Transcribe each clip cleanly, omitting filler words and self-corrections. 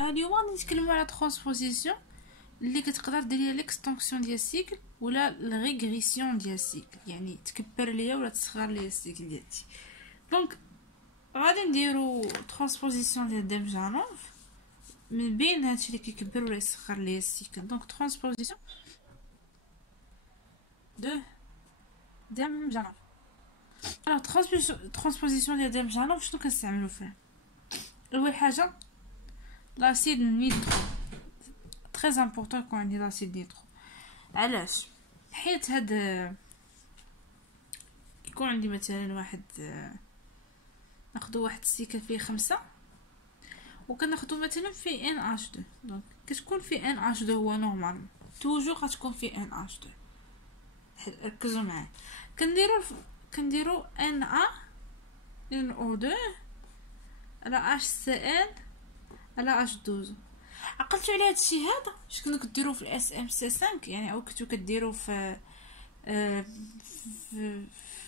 اليوم غادي نتكلموا على ترانسبوزيسيون اللي كتقدر ديريها ليكستونكسيون ديال السيكل ولا الريغريسيون ديال السيكل، يعني تكبر ليا ولا تصغر ليا السيكل ديالتي. دونك غادي نديرو ترانسبوزيسيون ديال ديمجانوف من بين هادشي اللي كيكبر ولا يصغر ليا السيكل. دونك ترانسبوزيسيون دو ديمجانوف. alors ترانسبوزيسيون ديال ديمجانوف شنو كنستعملو فيه؟ اول حاجه لاسيد نيترو، تري امبورطون يكون عندي لاسيد نيترو. علاش؟ حيت هاد يكون عندي مثلا واحد ناخدو واحد السيكل فيه 5 وكناخدو مثلا فيه NH2، دونك كتكون فيه NH2 هو نورمال توجور غتكون فيه NH2. ركزوا معايا، كنديرو NaNO2 على HCl على H12. عقلتوا على هادشي هذا اش كنتو كديروا في SMC5 يعني، او كنتو كديروا في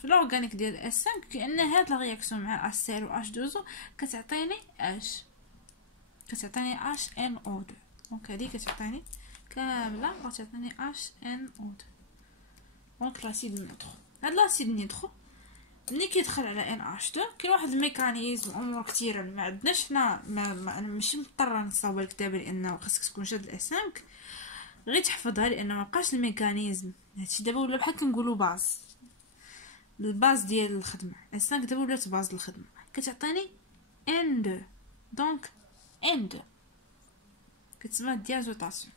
الاورغانيك ديال S5، كأن هاد لا رياكسيون مع HCl و H12 كتعطيني HNO2. دونك هادي كتعطيني كامله غتعطيني HNO2. دونك لاسيد نيترو، هاد لاسيد نيترو ملي كيدخل على NH2 كاين واحد الميكانيزم امور كثيره ما عندناش حنا، ماشي مضطره نصاوب لك دابا لانه خاصك تكون شاد الاس 5 غير تحفظها، لانه ما بقاش الميكانيزم. هادشي دابا ولا بحال كنقولوا باز، الباز ديال الخدمه. اس 5 دابا ولات باز الخدمه، كتعطيني N2. دونك N2 كتسمى ديازوتاسيون.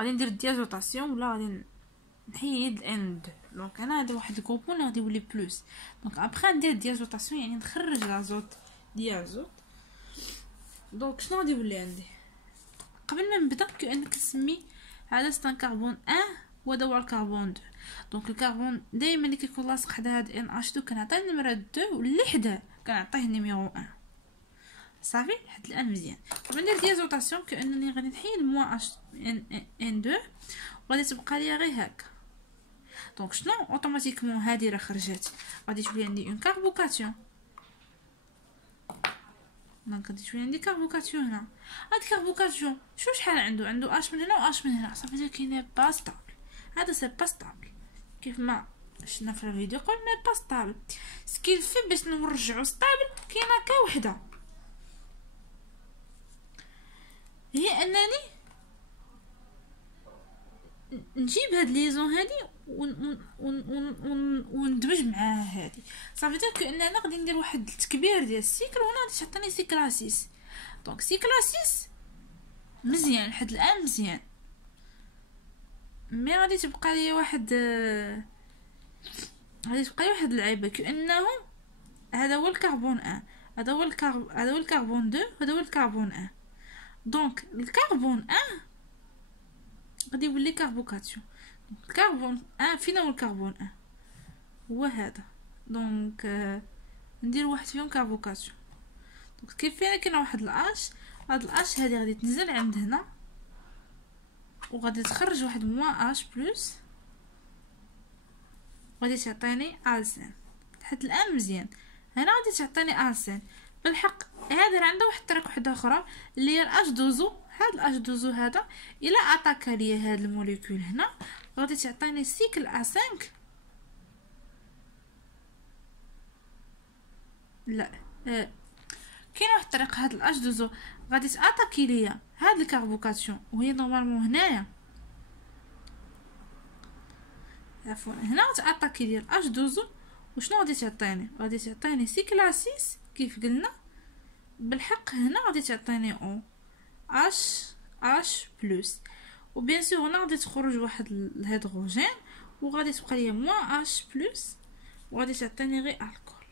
غادي ندير ديازوتاسيون ولا غادي نحيد N2. دونك انا هذا واحد الكومبون غادي يولي بلس. دونك ابخي ندير ديازوتاسيون يعني نخرج لازوت ديازوت. دونك شنو غادي يولي عندي قبل ما نبدا؟ كانك نسمي هذا ستان كربون 1 وهذا هو الكربون 2. دونك الكربون دائما اللي كيكون لاصق حدا هاد NH2 كنعطيه النمره 2 واللي حداه كنعطيه النيميرو 1. صافي لحد الان مزيان. قبل ندير ديازوتاسيون كانني غادي نحيد موان N2 وغادي تبقى ليا غير هكا. دونك شنو اوتوماتيكمون هادي راه خرجت، غادي تولي عندي اون كاربوكاسيون. دونك غادي تولي عندي كاربوكاسيون هنا. هاد كاربوكاسيون شحال عنده اش من هنا واش من هنا، صافي دير كاين با ستابل. هذا سي با ستابل كيف ما شفنا في الفيديو قلنا با ستابل. سكيل في باش نرجعو ستابل كاينه كا وحده، هي انني نجيب هاد ليزون هادي وندمج معاها هادي. صافي دير كاننا غادي ندير واحد التكبير ديال السيكل وهنا غادي تعطيني سيكلاسيس. دونك سيكلاسيس مزيان لحد الان مزيان، مي غادي تبقى لي واحد اللعيبه كانه هذا هو الكربون 1 هذا هو الكربون 2 هذا هو الكربون 1. دونك الكربون 1 غادي يولي كاربوكاسيون. الكربون 1 فين هو الكربون 1 هو هذا. دونك ندير واحد فيهم كاربوكاسيون. دونك كيف فينا كاين واحد الاش، هاد الاش هذه غادي تنزل عند هنا وغادي تخرج واحد موان اش بلس غادي تعطيني السين. لحد الان مزيان. هنا غادي تعطيني السين بالحق. هذا راه عنده واحد الطريقه وحده اخرى اللي هي الاش دوزو. هاد الاش دوزو هذا الا اتاكا ليا هاد الموليكول هنا غادي تعطيني سيكل A5. لا كاين واحد الطريقه، هاد الاش دوزو غادي تاتاكي ليا هاد الكاربوكاسيون وهي نورمالمون هنايا، عفوا هنا تاتاكي ليا الاش دوزو. وشنو غادي تعطيني؟ غادي تعطيني سيكلاسيس كيف قلنا بالحق. هنا غادي تعطيني او اش بلس، وبيان سور هنا غادي تخرج واحد الهيدروجين وغادي تبقى ليا موان اش بلس وغادي تعطيني غير الكول.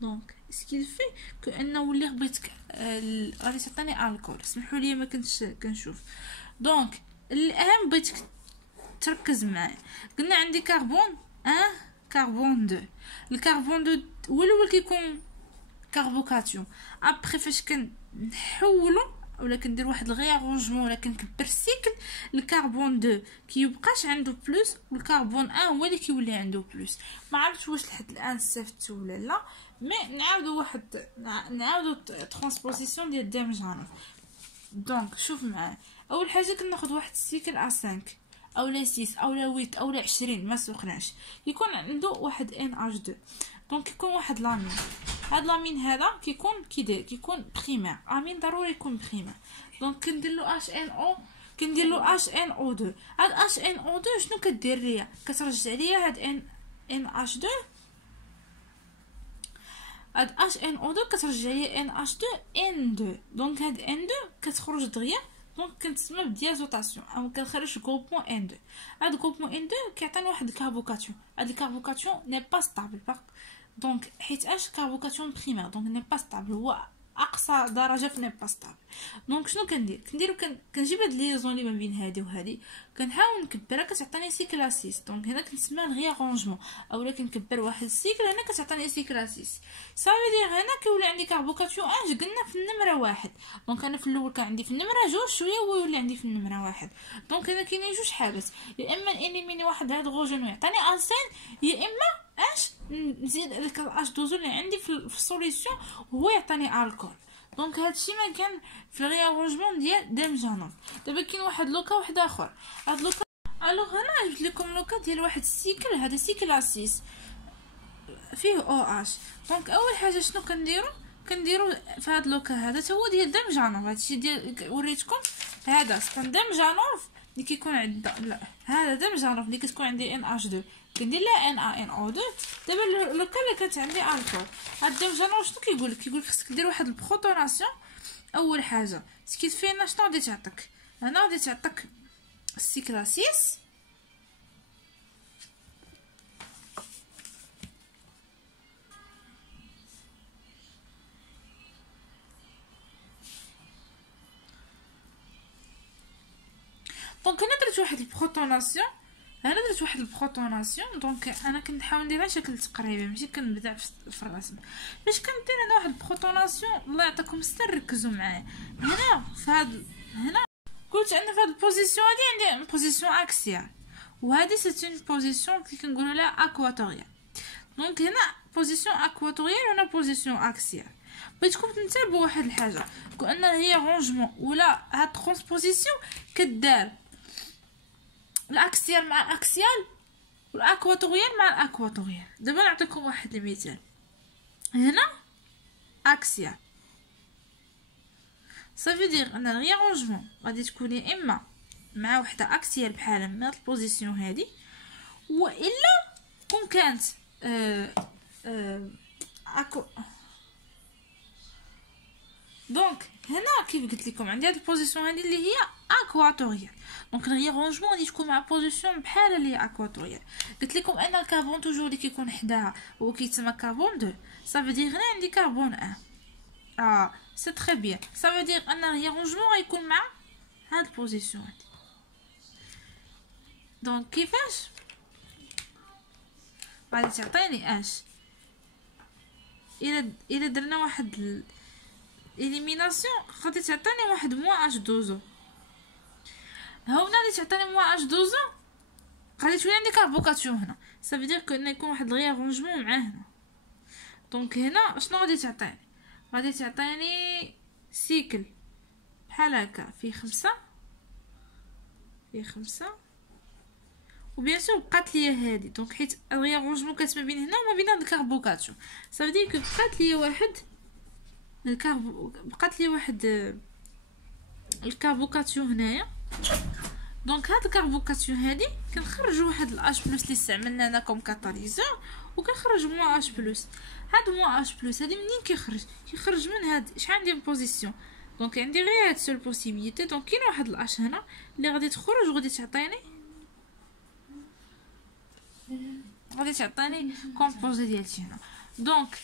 دونك اسكيل في كانه ولي بغيت غادي تعطيني الكول. سمحوا لي ما كنتش كنشوف. دونك الاهم بغيتك تركز معايا. قلنا عندي كربون 1 كربون 2. الكربون 2 هو الاول كيكون كاربوكاسيون. ابري فاش كنحولو ولا كندير واحد الغيارونجمون ولا كنكبر السيكل، الكربون 2 كيبقاش عنده بلس والكربون 1 هو اللي كيولي عنده بلس. ما عرفتش واش لحد الان استفدتوا ولا لا، مي نعاودو ترانسبوزيسيون ديال ديمجانوف. دونك شوف معايا، اول حاجه كناخذ واحد السيكل ا 5 او لا 6 او لا 8 او لا 20 ما سوقناش، يكون عنده واحد ان اش 2. دونك يكون واحد لامين، هاد لامين هذا كيكون كي داير، كيكون بريمير، امين ضروري يكون بريمير. دونك كندير له اش ان او، كندير له اش ان او 2. هاد اش ان او 2 شنو كدير ليا؟ كترجع ليا هاد ان اش 2، هاد اش ان او 2 كترجع ليا ان اش 2 ان 2. دونك هاد ان 2 كتخرج دغيا، دونك كنتسمى بديازوتاسيون او كنخرج غروبمون ان 2. هاد غروبمون ان 2 كيعطينا واحد الكاربوكاتيون، هاد الكاربوكاتيون ني با ستابل دونك حيت اش كاربوكاتيون بريمير، دونك ني با ستابل هو اقصى درجه في ني با ستابل. دونك شنو كندير كنجيب هاد ليزون اللي ما بين هادي وهادي، كنحاول نكبرها كتعطيني سيكل 6. دونك هنا كنسميها الغيارونجمون، اولا كنكبر واحد السيكل هنا كتعطيني سيكل 6. صافي دير هنا كيولي عندي كاربوكاتيون اش قلنا في النمره واحد. دونك انا في الاول كان عندي في النمره جوج، شويه هو يولي عندي في النمره واحد. دونك هنا كاينين جوج حالات، يا اما نيميني واحد هيدروجين ويعطيني اسين، يا اما اش نزيد هذاك اش دوزو اللي عندي في السوليسيون وهو يعطيني الكول. دونك هادشي ما كان في الريارونجمون ديال ديمجانوف. دابا كاين واحد لوكا واحد اخر، هاد لوكا الوغ هنا جبت لكم لوكا ديال واحد السيكل، هذا سيكل اسيس فيه او اش. دونك اول حاجه شنو كنديرو في هاد لوكا هذا تا هو ديال ديمجانوف. هادشي ديال وريتكم هذا سكون ديمجانوف اللي كيكون عند، لا هذا ديمجانوف اللي كتكون عندي ان اش 2 كندير لها ان ا ان او 2. دابا لوكا اللي كانت عندي الكول، هاد ديمجانوف شنو كيقولك خصك دير واحد البروتوناسيون. اول حاجه سكيت فينا شنو غادي تعطيك هنا، غادي تعطيك السيكل 6 دونك هنا درت واحد البروتوناسيون، دونك انا كنحاول نديرها شكل تقريبي ماشي كنبدع في الرسم. باش كندير انا واحد البروتوناسيون الله يعطيكم السر ركزوا معايا. هنا هنا قلت عندنا في هاد البوزيسيون هادي عندي بوزيسيون اكسيال، وهذه سيت اون بوزيسيون كي كنقولوا لها اكواتوريال. دونك هنا بوزيسيون اكواتوريال وهنا بوزيسيون اكسيال. بغيتكم تنتبهوا واحد الحاجه، كون هي رونجمون ولا هاد ترانسبوزيسيون كدار الاكسيال مع الاكسيال والاكواتوريال مع الاكواتوريال. دابا نعطيكم واحد المثال، هنا اكسيال صافي دير ان الريارونجمون غادي تكون يا اما مع وحده اكسيال بحال من هاد البوزيسيون هادي، والا كون كانت دونك هنا كيف قلت لكم عندي هاد البوزيسيون هادي اللي هي اكواتوريال. دونك الريارونجمون غادي تكون مع بوزيسيون بحال اللي هي اكواتوريال. قلت لكم ان الكربون توجور اللي كيكون حداها هو كيتسمى كربون 2. صافي دير هنا عندي كربون 1 سي تري بيان. صافي دير ان الريارونجمون غيكون مع هاد البوزيسيون هادي. دونك كيفاش غادي تعطيني اش الا درنا واحد اليميناسيون غادي تعطيني واحد موان اش دوزو. هنا غادي تعطيني موان اش دوزو، غادي تولي عندي كاربوكاتيون هنا. صافي دير كو يكون واحد الريارونجمون مع هنا. دونك هنا شنو غادي تعطيني سيكل بحال هكا فيه 5 وبيان سور بقات ليا هادي. دونك حيت الريارونجمون كانت ما بين هنا وما بين هاد الكاربوكاتيون، صافي دير كو بقات لي واحد الكاربوكاتيون هنايا. دونك هاد الكاربوكاتيون هادي كنخرج واحد الاش بلس اللي استعملنا هنا كوم كاتاليزور، وكنخرج موان اش بلس. هاد موان اش بلس هادي منين كيخرج من هاد شحال عندي بوزيسيون. دونك عندي غير هاد سول بوسيبيليتي. دونك كاين واحد الاش هنا اللي غادي تخرج وغادي تعطيني كومبوزي ديالتي هنا. دونك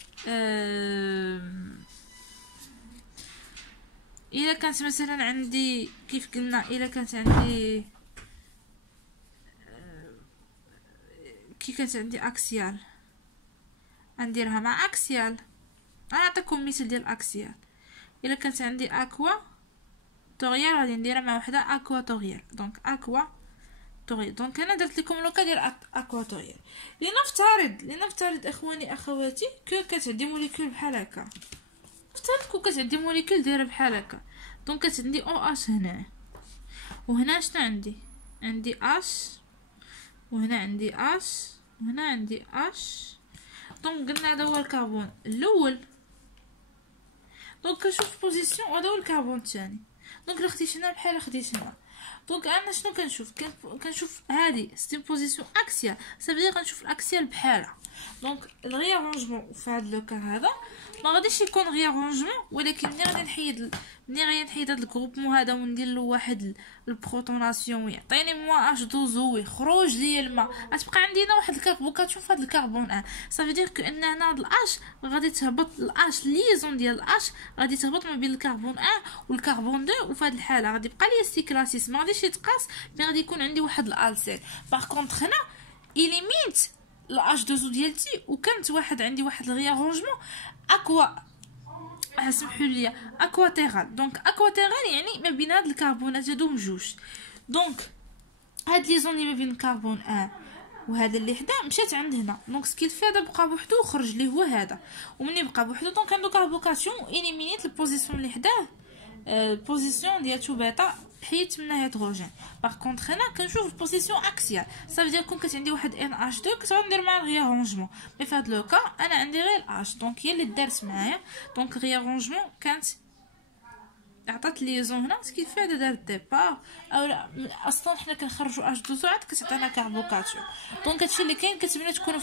الا كانت مثلا عندي كيف قلنا الا كانت عندي كي كانت عندي اكسيال نديرها مع اكسيال. نعطيكم مثال ديال اكسيال. الا كانت عندي اكوا توريال غادي نديرها مع وحده اكواتوريال. دونك اكوا توريال. دونك انا درت لكم لوكا ديال اكواتوريال. لنفترض اخواني اخواتي كانت عندي موليكول بحال هكا. شفت كون كتعدي موليكول دايره بحال هكا. دونك كتعندي او اش هنا، وهنا شنو عندي اش، وهنا عندي اش، وهنا عندي اش. دونك قلنا هذا هو الكربون الاول. دونك كنشوف بوزيسيون، وهذا هو الكربون الثاني. دونك الا خديت هنا بحال خديت هنا، دونك انا شنو كنشوف هذه ستي بوزيسيون اكسيال، صافي كنشوف الاكسيال بحالها. دونك الريارونجمون في هذا لوكا هذا ما غاديش يكون ريارونجمون، ولكن ملي غادي نحيد هذا الجروبمون هذا وندير له واحد البروتوناسيون ويعطيني موا اش 12 ويخرج لي الماء، غتبقى عندي هنا واحد الكربوكاتيون في هذا الكربون ان. صافي دير كأن هنا هاد الاش غادي تهبط، الاش ليزون ديال الاش غادي تهبط ما بين الكربون ان والكربون 2، وفي هذه الحاله غادي يبقى لي ستيكلاسيس ما غاديش يتقاس، مي غادي يكون عندي واحد الالسين. باغ كونطخ هنا إليمينت الاش 2 ديالتي، وكانت عندي واحد الريارونجمون اكوا، سمحوا لي، اكواتيرال. دونك اكواتيرال يعني ما بين هاد الكربونات هادو بجوج. دونك هاد لي زون ما بين الكربون 1 وهذا اللي حدا مشات عند هنا. دونك سكيل في هذا بقى بوحدو وخرج لي هو هذا، ومني بقى بوحدو دونك عنده كاربوكاسيون اليمينيت البوزيسيون اللي حداه، البوزيسيون ديال 2 بيتا حيدت منها هيدروجين. باغ كونطخ هنا كنشوف البوزيسيون اكسيال، صافي دير كون كانت عندي واحد ان اش 2 كنت غندير مع الريارونجمون، مي في هاد لوكا انا عندي غير اش، دونك هي اللي دارت معايا. دونك الريارونجمون كانت عطات لي زون هنا كيف هذا دار ديبار، اولا اصلا حنا كنخرجوا اش 2 عاد كتعطينا كاربوكاتيون. دونك هادشي اللي كاين، كتبنا تكونوا